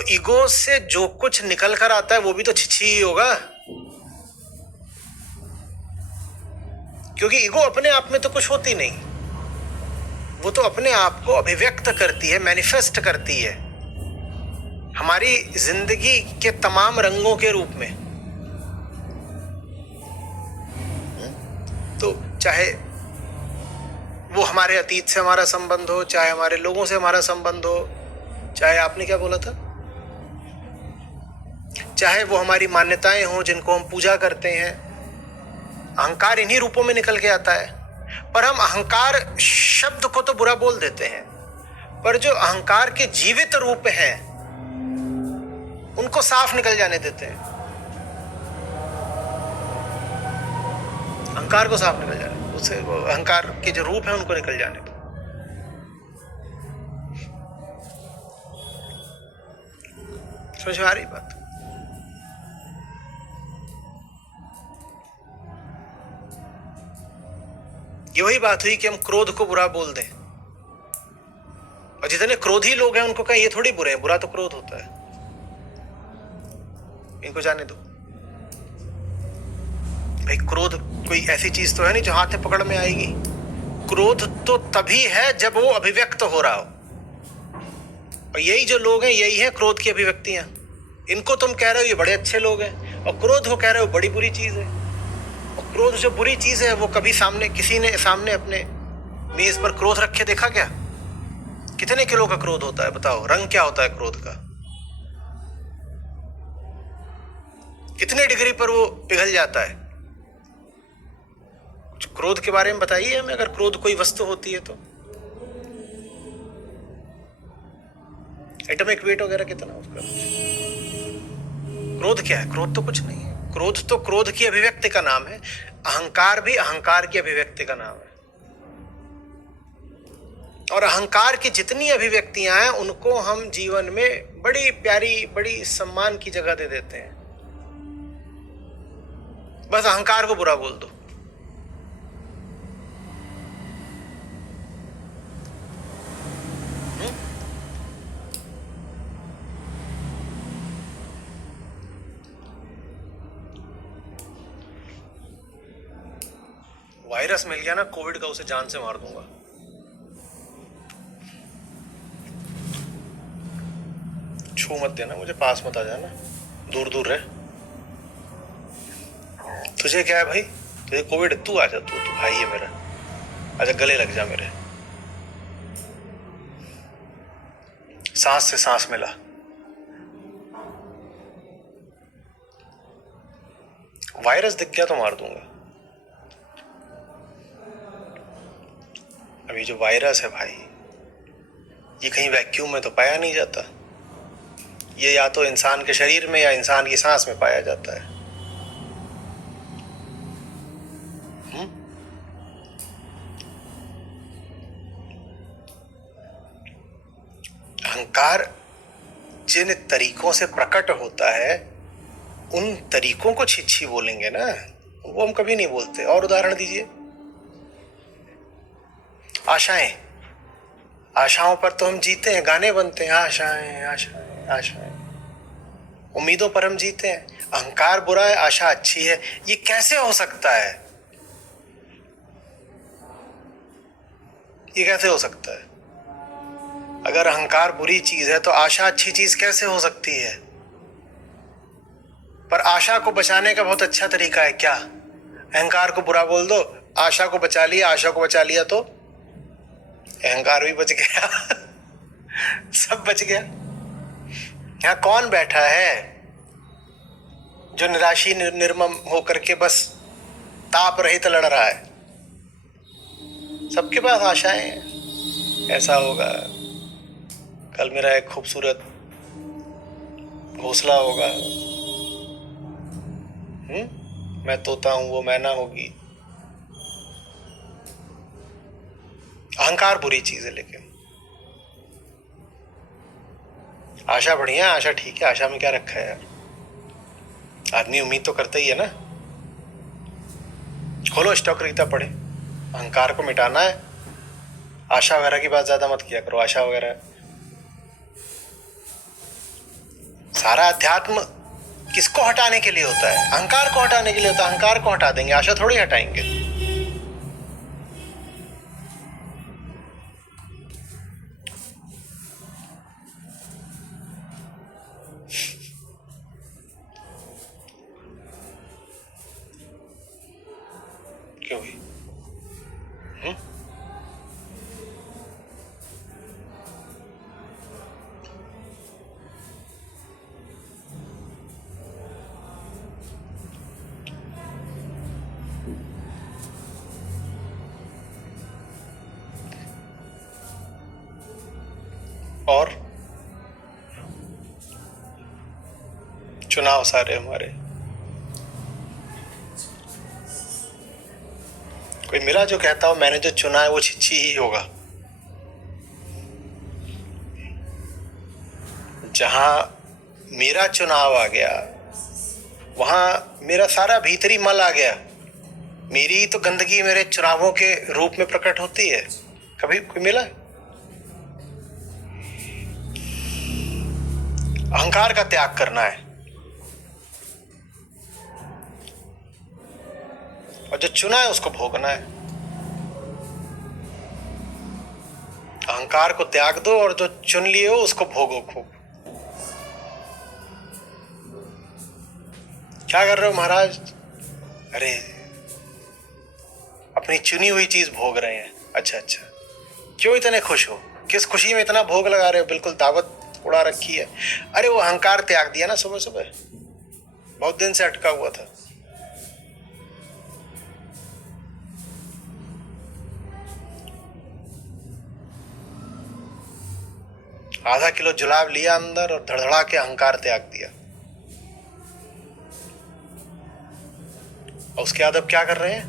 तो ईगो से जो कुछ निकल कर आता है वो भी तो छिछी ही होगा, क्योंकि ईगो अपने आप में तो कुछ होती नहीं, वो तो अपने आप को अभिव्यक्त करती है, मैनिफेस्ट करती है हमारी जिंदगी के तमाम रंगों के रूप में। तो चाहे वो हमारे अतीत से हमारा संबंध हो, चाहे हमारे लोगों से हमारा संबंध हो, चाहे आपने क्या बोला था, चाहे वो हमारी मान्यताएं हो जिनको हम पूजा करते हैं, अहंकार इन्हीं रूपों में निकल के आता है। पर हम अहंकार शब्द को तो बुरा बोल देते हैं, पर जो अहंकार के जीवित रूप हैं उनको साफ निकल जाने देते हैं, अहंकार को साफ निकल जाने, उससे अहंकार के जो रूप है उनको निकल जाने दो। समझ में आ रही बात? ये वही बात हुई कि हम क्रोध को बुरा बोल दें, और जितने क्रोधी लोग हैं उनको कहें ये थोड़ी बुरे हैं, बुरा तो क्रोध होता है, इनको जाने दो भाई। क्रोध कोई ऐसी चीज तो है नहीं जो हाथ में पकड़ में आएगी। क्रोध तो तभी है जब वो अभिव्यक्त हो रहा हो, और यही जो लोग हैं यही है क्रोध की अभिव्यक्तियां। इनको तुम कह रहे हो ये बड़े अच्छे लोग हैं, और क्रोध को कह रहे हो बड़ी बुरी चीज है। और क्रोध जो बुरी चीज है वो कभी सामने किसी ने सामने अपने मेज पर क्रोध रखे देखा क्या? कितने किलो का क्रोध होता है बताओ? रंग क्या होता है क्रोध का? कितने डिग्री पर वो पिघल जाता है? क्रोध के बारे में बताइए हमें, अगर क्रोध कोई वस्तु होती है तो। एटॉमिक वेट वगैरह कितना उसका? क्रोध क्या है? क्रोध तो कुछ नहीं है। क्रोध तो क्रोध की अभिव्यक्ति का नाम है, अहंकार भी अहंकार की अभिव्यक्ति का नाम है। और अहंकार की जितनी अभिव्यक्तियां हैं उनको हम जीवन में बड़ी प्यारी, बड़ी सम्मान की जगह दे देते हैं। बस अहंकार को बुरा बोल दो। वायरस मिल गया ना कोविड का, उसे जान से मार दूंगा। छू मत देना मुझे, पास मत आ जाना, दूर दूर रहे। तुझे क्या है भाई? तुझे कोविड? तू आ जा, तू भाई है मेरा, आजा गले लग जा मेरे, सांस से सांस मिला। वायरस दिख गया तो मार दूंगा। अभी जो वायरस है भाई, ये कहीं वैक्यूम में तो पाया नहीं जाता, ये या तो इंसान के शरीर में या इंसान की सांस में पाया जाता है। अहंकार जिन तरीकों से प्रकट होता है उन तरीकों को छिछी बोलेंगे ना, वो हम कभी नहीं बोलते। और उदाहरण दीजिए। आशाएं, आशाओं पर तो हम जीते हैं, गाने बनते हैं, आशाएं आशाएं आशाएं, उम्मीदों पर हम जीते हैं। अहंकार बुरा है, आशा अच्छी है, ये कैसे हो सकता है? ये कैसे हो सकता है? अगर अहंकार बुरी चीज है तो आशा अच्छी चीज कैसे हो सकती है? पर आशा को बचाने का बहुत अच्छा तरीका है क्या? अहंकार को बुरा बोल दो, आशा को बचा लिया। आशा को बचा लिया तो अहंकार भी बच गया सब बच गया। यहां कौन बैठा है जो निराशी निर्मम होकर के बस ताप रहित लड़ रहा है? सबके पास आशाएं हैं, ऐसा होगा, कल मेरा एक खूबसूरत घोंसला होगा, मैं तोता हूं, वो मैना होगी। अहंकार बुरी चीज है, लेकिन आशा बढ़िया है, आशा ठीक है। आशा में क्या रखा है यार? आदमी उम्मीद तो करता ही है ना। खोलो स्टॉक रीता पढ़े, अहंकार को मिटाना है। आशा वगैरह की बात ज्यादा मत किया करो, आशा वगैरह सारा अध्यात्म किसको हटाने के लिए होता है? अहंकार को हटाने के लिए होता है। अहंकार को हटा देंगे, आशा थोड़ी हटाएंगे। क्यों भी? और चुनाव सारे हमारे, कोई मिला जो कहता हो मैंने जो चुना है वो छिछी ही होगा। जहां मेरा चुनाव आ गया वहां मेरा सारा भीतरी मल आ गया। मेरी ही तो गंदगी मेरे चुनावों के रूप में प्रकट होती है। कभी कोई मिला? अहंकार का त्याग करना है, और जो चुना है उसको भोगना है। अहंकार को त्याग दो और जो चुन लिए हो उसको भोगो खूब। क्या कर रहे हो महाराज? अरे अपनी चुनी हुई चीज भोग रहे हैं। अच्छा अच्छा, क्यों इतने खुश हो? किस खुशी में इतना भोग लगा रहे हो? बिल्कुल दावत उड़ा रखी है। अरे वो अहंकार त्याग दिया ना सुबह सुबह, बहुत दिन से अटका हुआ था। आधा किलो जुलाब लिया अंदर और धड़धड़ा के अहंकार त्याग दिया। और उसके बाद अब क्या कर रहे हैं?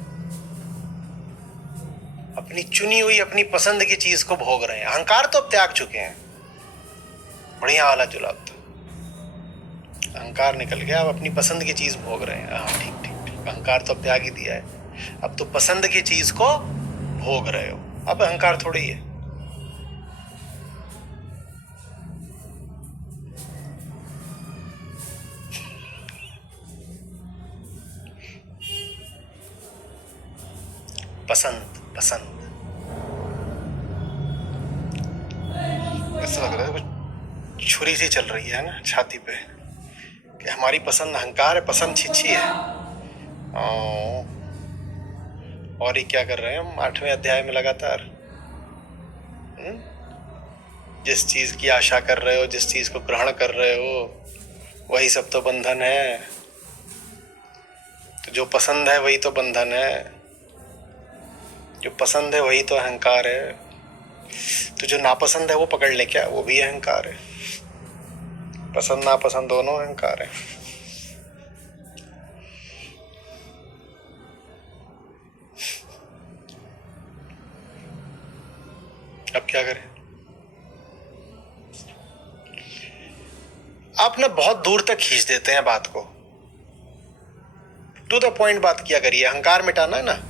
अपनी चुनी हुई अपनी पसंद की चीज को भोग रहे हैं। अहंकार तो अब त्याग चुके हैं। बढ़िया वाला जुलाब था, अहंकार निकल गया। अब अपनी पसंद की चीज भोग रहे हैं। हाँ ठीक ठीक ठीक, अहंकार तो अब त्याग ही दिया है। अब तो पसंद की चीज को भोग रहे हो। अब अहंकार थोड़ी है। पसंद पसंद, ऐसा लग रहा है कुछ छुरी सी चल रही है ना छाती पे कि हमारी पसंद अहंकार है, पसंद छिछी है। और ये क्या कर रहे हैं हम 8वें अध्याय में लगातार? जिस चीज की आशा कर रहे हो, जिस चीज को ग्रहण कर रहे हो, वही सब तो बंधन है। तो जो पसंद है वही तो बंधन है, जो पसंद है वही तो अहंकार है। तो जो नापसंद है वो पकड़ ले क्या? वो भी अहंकार है। पसंद नापसंद दोनों अहंकार है। अब क्या करें? आप ना बहुत दूर तक खींच देते हैं बात को। टू द पॉइंट बात किया करिए। अहंकार मिटाना है ना,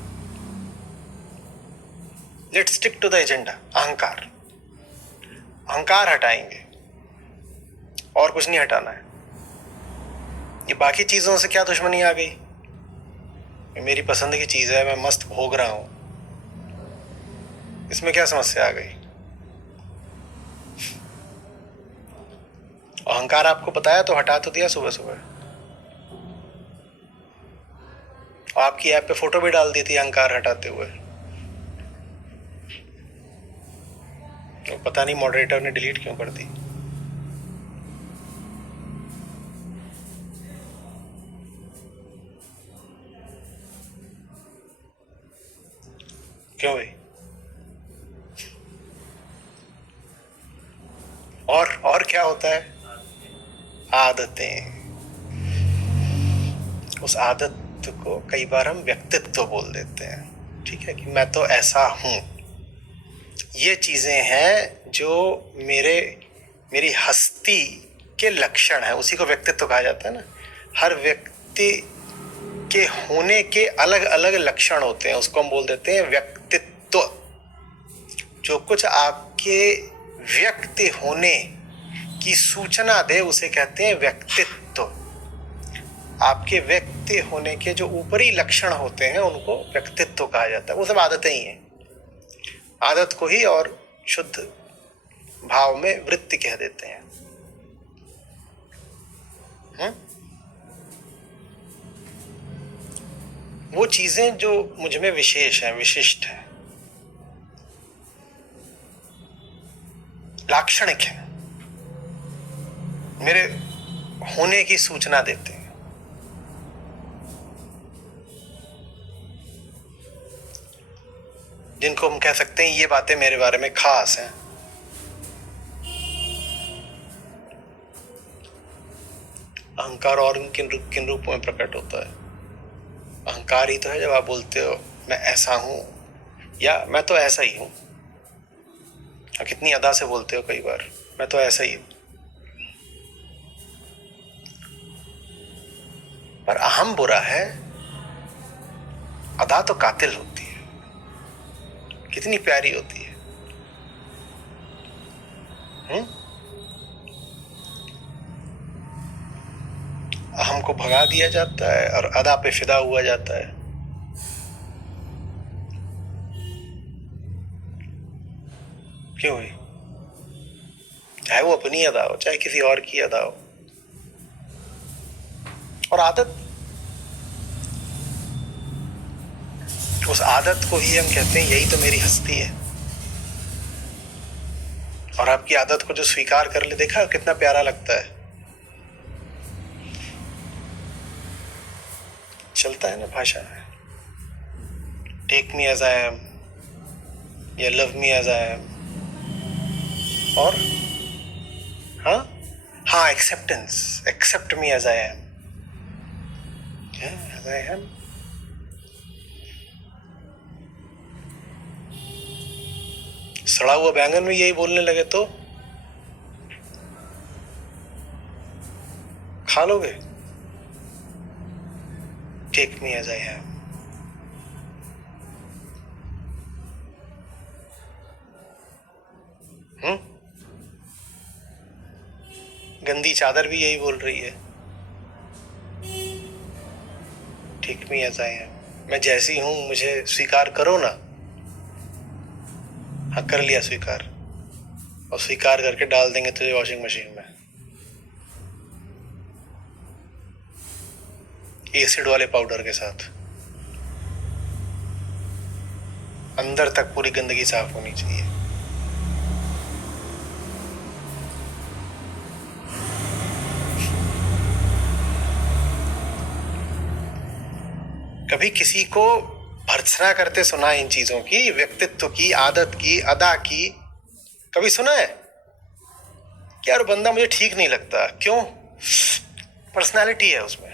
let's stick to the agenda. अहंकार, अहंकार हटाएंगे और कुछ नहीं हटाना है। ये बाकी चीजों से क्या दुश्मनी आ गई? ये मेरी पसंद की चीज है, मैं मस्त भोग रहा हूं, इसमें क्या समस्या आ गई? अहंकार आपको बताया तो हटा तो दिया सुबह सुबह। आपकी ऐप पे फोटो भी डाल दी थी अहंकार हटाते हुए। तो पता नहीं मॉडरेटर ने डिलीट क्यों कर दी। क्यों भाई? और क्या होता है? आदतें। उस आदत को कई बार हम व्यक्तित्व बोल देते हैं। ठीक है कि मैं तो ऐसा हूं। ये चीजें हैं जो मेरी हस्ती के लक्षण है, उसी को व्यक्तित्व कहा जाता है ना। हर व्यक्ति के होने के अलग अलग लक्षण होते हैं, उसको हम बोल देते हैं व्यक्तित्व। जो कुछ आपके व्यक्ति होने की सूचना दे उसे कहते हैं व्यक्तित्व। आपके व्यक्ति होने के जो ऊपरी लक्षण होते हैं उनको व्यक्तित्व कहा जाता है। वो सब आदतें ही हैं। आदत को ही और शुद्ध भाव में वृत्ति कह देते हैं। वो चीजें जो मुझ में विशेष हैं, विशिष्ट हैं, लाक्षणिक हैं, मेरे होने की सूचना देते हैं। जिनको हम कह सकते हैं ये बातें मेरे बारे में खास हैं। अहंकार और किन रूपों में प्रकट होता है? अहंकार ही तो है जब आप बोलते हो मैं ऐसा हूं या मैं तो ऐसा ही हूं। कितनी अदा से बोलते हो कई बार, मैं तो ऐसा ही हूं। पर अहम बुरा है, अदा तो कातिल होती है। कितनी प्यारी होती है। अहम को भगा दिया जाता है और अदा पे फिदा हुआ जाता है। क्यों है? चाहे वो अपनी अदा हो, चाहे किसी और की अदा हो। और आदत, उस आदत को ही हम कहते हैं यही तो मेरी हस्ती है। और आपकी आदत को जो स्वीकार कर ले, देखा कितना प्यारा लगता है। चलता है ना भाषा में, take me as I am या love me as I am. और हाँ acceptance, accept me as I am, as I am. सड़ा हुआ बैंगन में यही बोलने लगे तो खा लोगे? Take me as I am. गंदी चादर भी यही बोल रही है, take me as I am. मैं जैसी हूं मुझे स्वीकार करो ना। हाँ, कर लिया स्वीकार, और स्वीकार करके डाल देंगे तुझे वॉशिंग मशीन में, एसिड वाले पाउडर के साथ। अंदर तक पूरी गंदगी साफ होनी चाहिए। कभी किसी को भर्त्सना करते सुना इन चीजों की, व्यक्तित्व की, आदत की, अदा की? कभी सुना है कि यार बंदा मुझे ठीक नहीं लगता? क्यों? पर्सनालिटी है उसमें।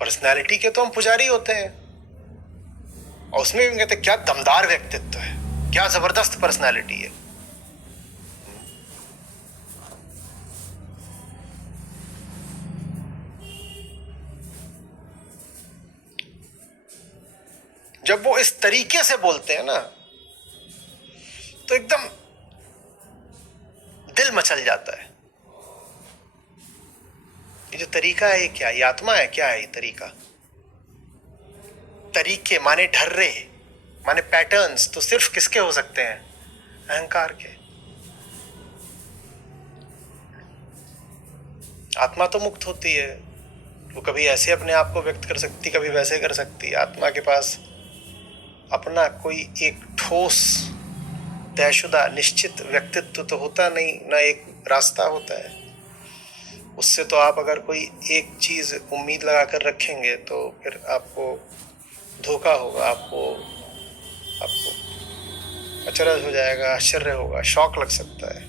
पर्सनालिटी के तो हम पुजारी होते हैं, और उसमें भी कहते क्या दमदार व्यक्तित्व है, क्या जबरदस्त पर्सनालिटी है। जब वो इस तरीके से बोलते हैं ना तो एकदम दिल मचल जाता है। ये जो तरीका है, क्या ये आत्मा है? क्या है ये तरीका? तरीके माने ढर्रे, माने पैटर्न्स, तो सिर्फ किसके हो सकते हैं? अहंकार के। आत्मा तो मुक्त होती है, वो कभी ऐसे अपने आप को व्यक्त कर सकती, कभी वैसे कर सकती। आत्मा के पास अपना कोई एक ठोस तयशुदा निश्चित व्यक्तित्व तो होता नहीं, ना एक रास्ता होता है। उससे तो आप अगर कोई एक चीज उम्मीद लगा कर रखेंगे तो फिर आपको धोखा होगा, आपको अचरज हो जाएगा, आश्चर्य होगा, शौक लग सकता है।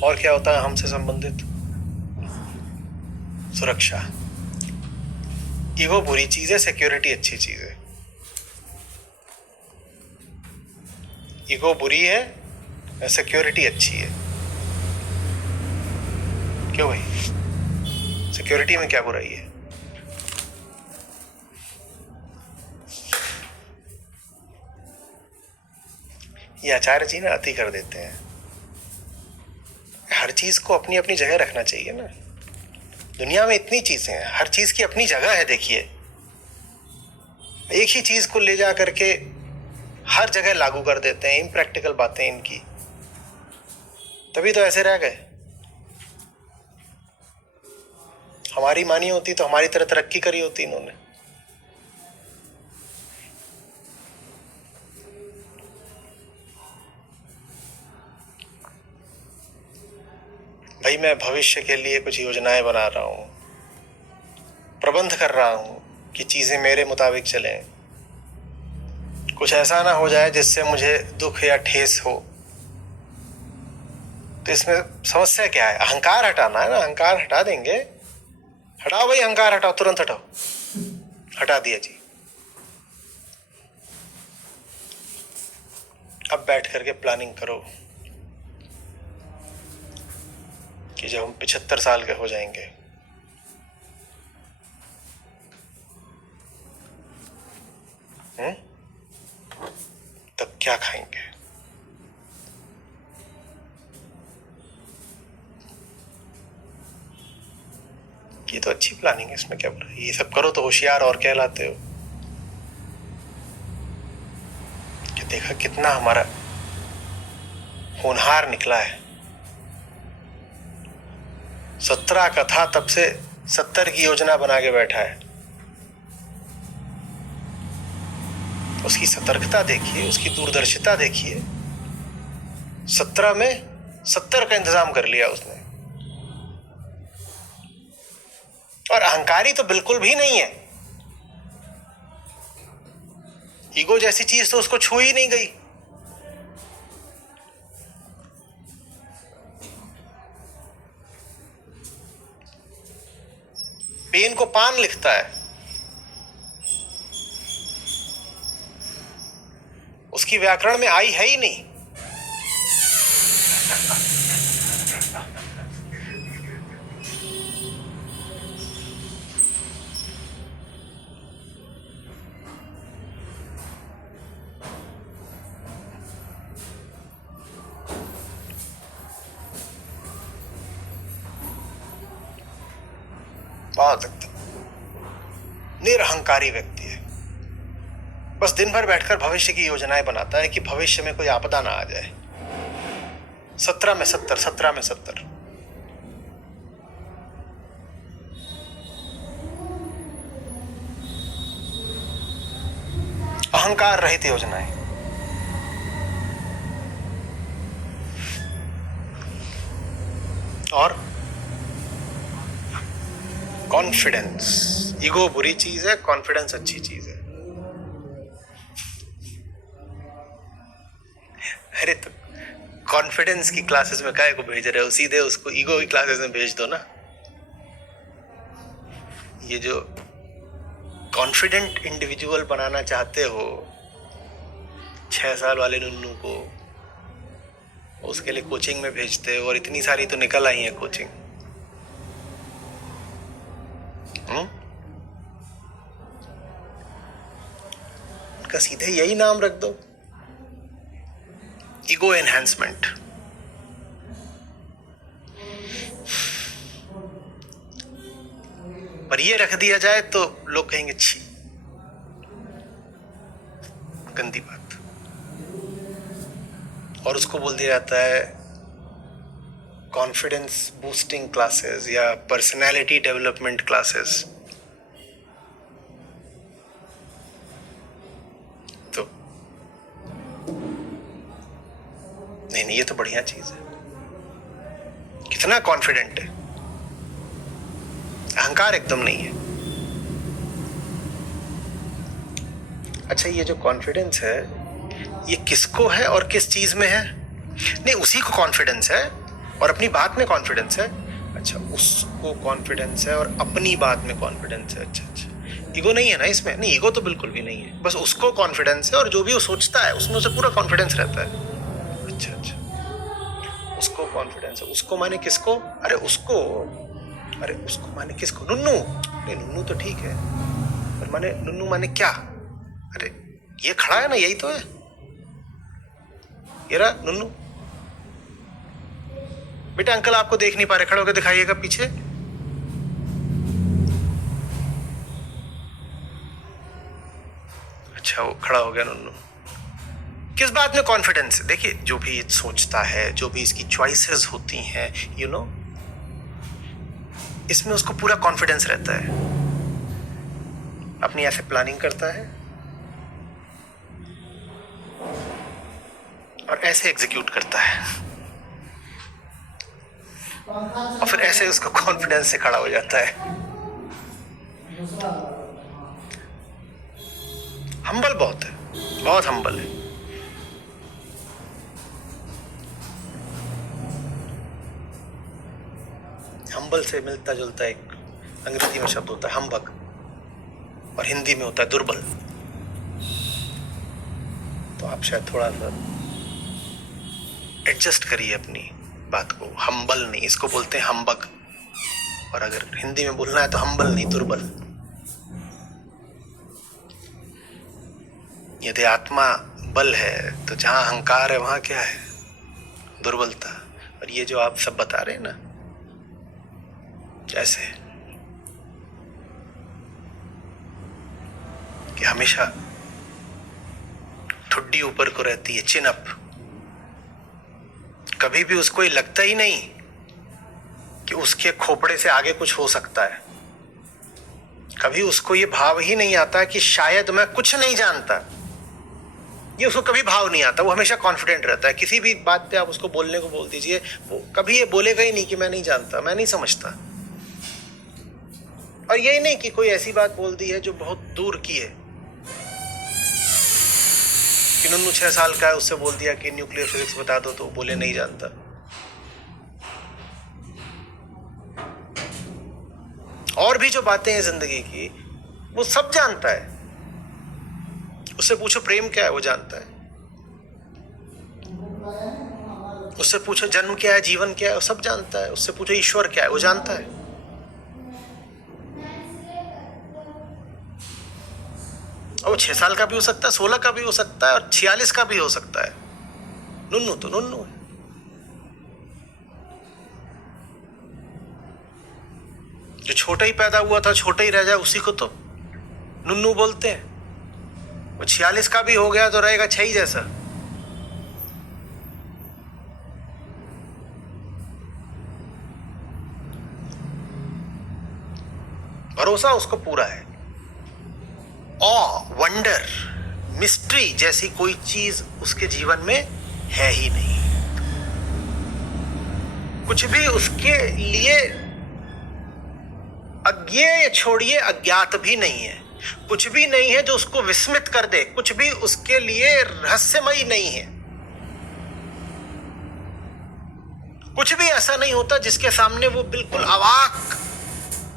और क्या होता है हमसे संबंधित? सुरक्षा। ईगो बुरी चीज है, सिक्योरिटी अच्छी चीज है। ईगो बुरी है, सिक्योरिटी अच्छी है। क्यों भाई? सिक्योरिटी में क्या बुराई है? ये आचार्य जी ना अति कर देते हैं। हर चीज को अपनी अपनी जगह रखना चाहिए ना। दुनिया में इतनी चीजें हैं, हर चीज की अपनी जगह है। देखिए, एक ही चीज को ले जा करके हर जगह लागू कर देते हैं, इम्प्रैक्टिकल बातें इनकी। तभी तो ऐसे रह गए। हमारी मानी होती तो हमारी तरह तरक्की करी होती इन्होंने। भाई, मैं भविष्य के लिए कुछ योजनाएं बना रहा हूं, प्रबंध कर रहा हूं कि चीजें मेरे मुताबिक चलें। कुछ ऐसा ना हो जाए जिससे मुझे दुख या ठेस हो। तो इसमें समस्या क्या है? अहंकार हटाना है ना। अहंकार हटा देंगे। हटाओ भाई, अहंकार हटाओ, तुरंत हटाओ। हटा दिया जी। अब बैठ करके प्लानिंग करो कि जब हम 75 साल के हो जाएंगे तब क्या खाएंगे। ये तो अच्छी प्लानिंग है, इसमें क्या बुरा। ये सब करो तो होशियार और कहलाते हो। कि देखा कितना हमारा होनहार निकला है। 17 का था तब से 70 की योजना बना के बैठा है। उसकी सतर्कता देखिए, उसकी दूरदर्शिता देखिए। 17 में 70 का इंतजाम कर लिया उसने। और अहंकारी तो बिल्कुल भी नहीं है। ईगो जैसी चीज तो उसको छू ही नहीं गई। पेन को पान लिखता है। उसकी व्याकरण में आई है ही नहीं। बहुत निरहंकारी व्यक्ति है। बस दिन भर बैठकर भविष्य की योजनाएं बनाता है कि भविष्य में कोई आपदा ना आ जाए। 17 में 70, 17 में 70। अहंकार रहित योजनाएं। और कॉन्फिडेंस। ईगो बुरी चीज है, कॉन्फिडेंस अच्छी चीज है। अरे तो कॉन्फिडेंस की क्लासेस में काहे को भेज रहे हो? सीधे उसको ईगो की क्लासेस में भेज दो ना। ये जो कॉन्फिडेंट इंडिविजुअल बनाना चाहते हो 6 साल वाले नुन्नू को, उसके लिए कोचिंग में भेजते हो। और इतनी सारी तो निकल आई है कोचिंग। उनका सीधे यही नाम रख दो, ईगो एनहांसमेंट। पर ये रख दिया जाए तो लोग कहेंगे छी, गंदी बात। और उसको बोल दिया जाता है कॉन्फिडेंस बूस्टिंग क्लासेस या पर्सनालिटी डेवलपमेंट क्लासेस। तो नहीं, ये तो बढ़िया चीज है। कितना कॉन्फिडेंट है, अहंकार एकदम नहीं है। अच्छा, ये जो कॉन्फिडेंस है ये किसको है और किस चीज में है? नहीं, उसी को कॉन्फिडेंस है और अपनी बात में कॉन्फिडेंस है। अच्छा, उसको कॉन्फिडेंस है और अपनी बात में कॉन्फिडेंस है। अच्छा, ईगो नहीं है ना इसमें? नहीं, ईगो तो बिल्कुल भी नहीं है। बस उसको कॉन्फिडेंस है और जो भी वो सोचता है उसमें उसे पूरा कॉन्फिडेंस रहता है। अच्छा, उसको कॉन्फिडेंस है। उसको माने किसको? अरे उसको माने किसको? नुन्नू? नहीं, नुन्नू तो ठीक है, पर माने नुन्नू माने क्या? अरे ये खड़ा है ना, यही तो है। ये रहा नुन्नू। बेटा अंकल आपको देख नहीं पा रहे, खड़े होकर दिखाइएगा पीछे। अच्छा वो खड़ा हो गया नुन्नू। किस बात में कॉन्फिडेंस है? देखिए जो भी ये सोचता है, जो भी इसकी चॉइसेस होती हैं, यू नो, इसमें उसको पूरा कॉन्फिडेंस रहता है, अपनी ऐसे प्लानिंग करता है और ऐसे एग्जीक्यूट करता है, और फिर ऐसे उसको कॉन्फिडेंस से खड़ा हो जाता है। हम्बल बहुत है, बहुत हम्बल है। हम्बल से मिलता जुलता एक अंग्रेजी में शब्द होता है हम्बग, और हिंदी में होता है दुर्बल। तो आप शायद थोड़ा सा एडजस्ट करिए अपनी बात को। हम्बल नहीं, इसको बोलते हैं हम्बग, और अगर हिंदी में बोलना है तो हम्बल नहीं, दुर्बल। यदि आत्मा बल है तो जहां अहंकार है वहां क्या है? दुर्बलता। और ये जो आप सब बता रहे हैं ना, जैसे कि हमेशा ठुड्डी ऊपर को रहती है, चिन अप, कभी भी उसको ये लगता ही नहीं कि उसके खोपड़े से आगे कुछ हो सकता है। कभी उसको ये भाव ही नहीं आता कि शायद मैं कुछ नहीं जानता, ये उसको कभी भाव नहीं आता। वो हमेशा कॉन्फिडेंट रहता है। किसी भी बात पे आप उसको बोलने को बोल दीजिए, वो कभी ये बोलेगा ही नहीं कि मैं नहीं जानता, मैं नहीं समझता। और यही नहीं कि कोई ऐसी बात बोल दी है जो बहुत दूर की है, कि नुन्नू 6 साल का है, उससे बोल दिया कि न्यूक्लियर फिजिक्स बता दो, तो बोले नहीं जानता। और भी जो बातें हैं जिंदगी की, वो सब जानता है। उससे पूछो प्रेम क्या है, वो जानता है। उससे पूछो जन्म क्या है, जीवन क्या है, वो सब जानता है। उससे पूछो ईश्वर क्या है, वो जानता है। और वो 6 साल का भी हो सकता है, 16 का भी हो सकता है, और 46 का भी हो सकता है। नुन्नू तो नुन्नू है। जो छोटा ही पैदा हुआ था, छोटा ही रह जाए, उसी को तो नुन्नू बोलते हैं। वो 46 का भी हो गया तो रहेगा 6 ही जैसा। भरोसा उसको पूरा है। वंडर, मिस्ट्री जैसी कोई चीज उसके जीवन में है ही नहीं। कुछ भी उसके लिए अज्ञेय छोड़िए, अज्ञात भी नहीं है। कुछ भी नहीं है जो उसको विस्मित कर दे, कुछ भी उसके लिए रहस्यमयी नहीं है। कुछ भी ऐसा नहीं होता जिसके सामने वो बिल्कुल अवाक,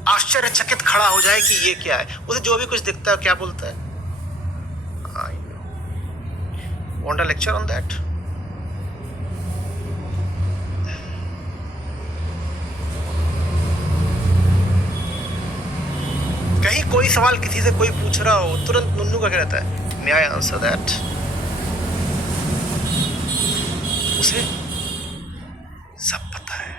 आश्चर्यचकित खड़ा हो जाए कि ये क्या है। उसे जो भी कुछ दिखता है क्या बोलता है? I know. Want a lecture on that? कहीं कोई सवाल किसी से कोई पूछ रहा हो, तुरंत नुन्नू का क्या रहता है? May I answer that? उसे सब पता है।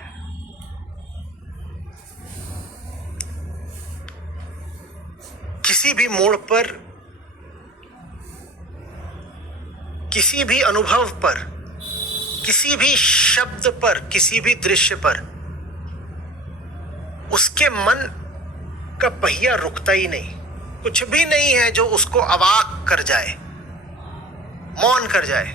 किसी भी मोड़ पर, किसी भी अनुभव पर, किसी भी शब्द पर, किसी भी दृश्य पर उसके मन का पहिया रुकता ही नहीं। कुछ भी नहीं है जो उसको अवाक कर जाए, मौन कर जाए।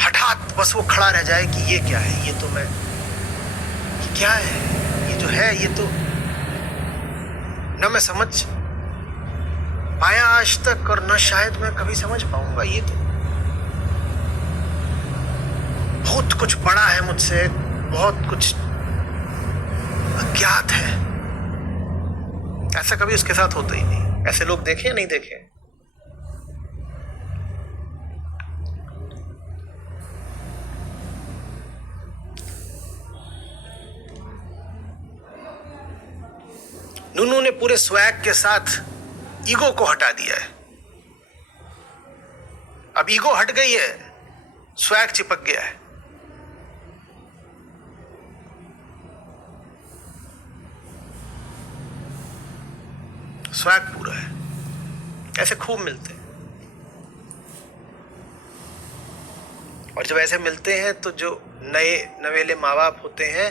हठात बस वो खड़ा रह जाए कि ये क्या है, ये तो मैं, ये क्या है, ये जो है ये तो न मैं समझ पाया आज तक, और न शायद मैं कभी समझ पाऊंगा। ये तो बहुत कुछ बड़ा है मुझसे, बहुत कुछ अज्ञात है। ऐसा कभी उसके साथ होता ही नहीं। ऐसे लोग देखे या नहीं देखे? नुन्नू ने पूरे स्वैग के साथ ईगो को हटा दिया है। अब ईगो हट गई है, स्वैग चिपक गया है। स्वैग पूरा है। ऐसे खूब मिलते हैं, और जब ऐसे मिलते हैं तो जो नए नवेले माँ बाप होते हैं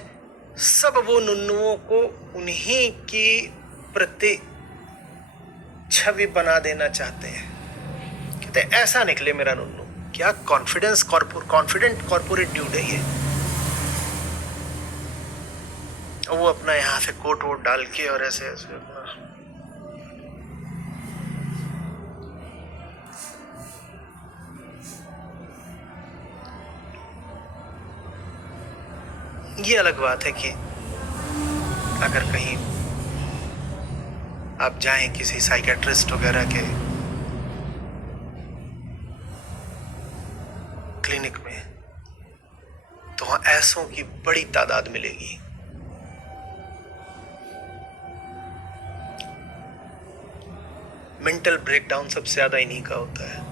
सब वो नुन्नुओं को उन्हीं की प्रति छवि बना देना चाहते हैं। कहते हैं ऐसा निकले मेरा नुन्नू। क्या कॉन्फिडेंट कॉर्पोरेट ड्यूड है ये। वो अपना यहां से कोट वोट डाल के और ऐसे ऐसे अपना ये अलग बात है कि अगर कहीं आप जाएं किसी साइकेट्रिस्ट वगैरह के क्लिनिक में तो वहां ऐसों की बड़ी तादाद मिलेगी। मेंटल ब्रेकडाउन सबसे ज्यादा इन्हीं का होता है।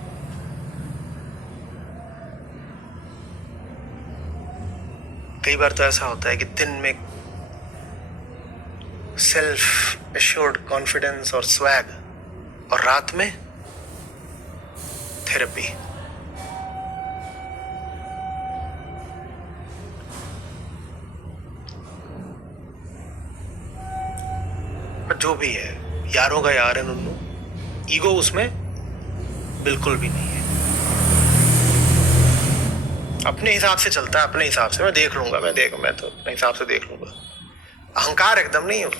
कई बार तो ऐसा होता है कि दिन में सेल्फ एश्योर्ड कॉन्फिडेंस और स्वैग, और रात में थेरेपी। पर जो भी है, यारों का यार है नुन्नू। ईगो उसमें बिल्कुल भी नहीं है। अपने हिसाब से चलता है, अपने हिसाब से। मैं देख लूंगा, मैं तो अपने हिसाब से देख लूंगा। अहंकार एकदम नहीं हो।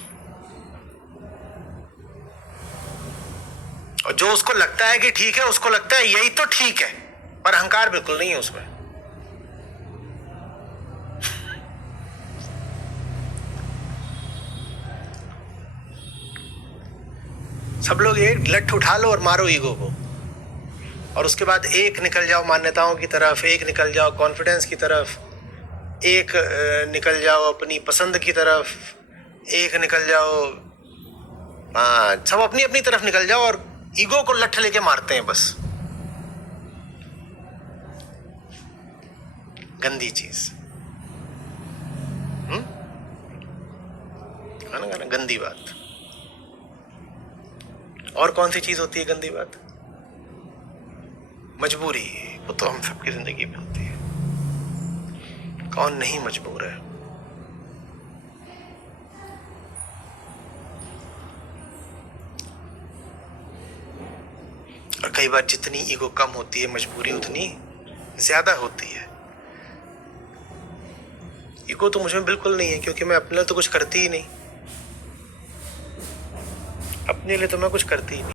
और जो उसको लगता है कि ठीक है, उसको लगता है यही तो ठीक है, पर अहंकार बिल्कुल नहीं है उसमें। सब लोग एक लठ उठा लो और मारो ईगो को, और उसके बाद एक निकल जाओ मान्यताओं की तरफ, एक निकल जाओ कॉन्फिडेंस की तरफ, एक निकल जाओ अपनी पसंद की तरफ, एक निकल जाओ, सब अपनी अपनी तरफ निकल जाओ और ईगो को लठ लेके मारते हैं बस। गंदी चीज है ना, गंदी बात। और कौन सी चीज होती है गंदी बात? मजबूरी। वो तो हम सबकी जिंदगी में होती है। कौन नहीं मजबूर है? और कई बार जितनी ईगो कम होती है, मजबूरी उतनी ज्यादा होती है। ईगो तो मुझमें बिल्कुल नहीं है, क्योंकि मैं अपने लिए तो कुछ करती ही नहीं। अपने लिए तो मैं कुछ करती ही नहीं।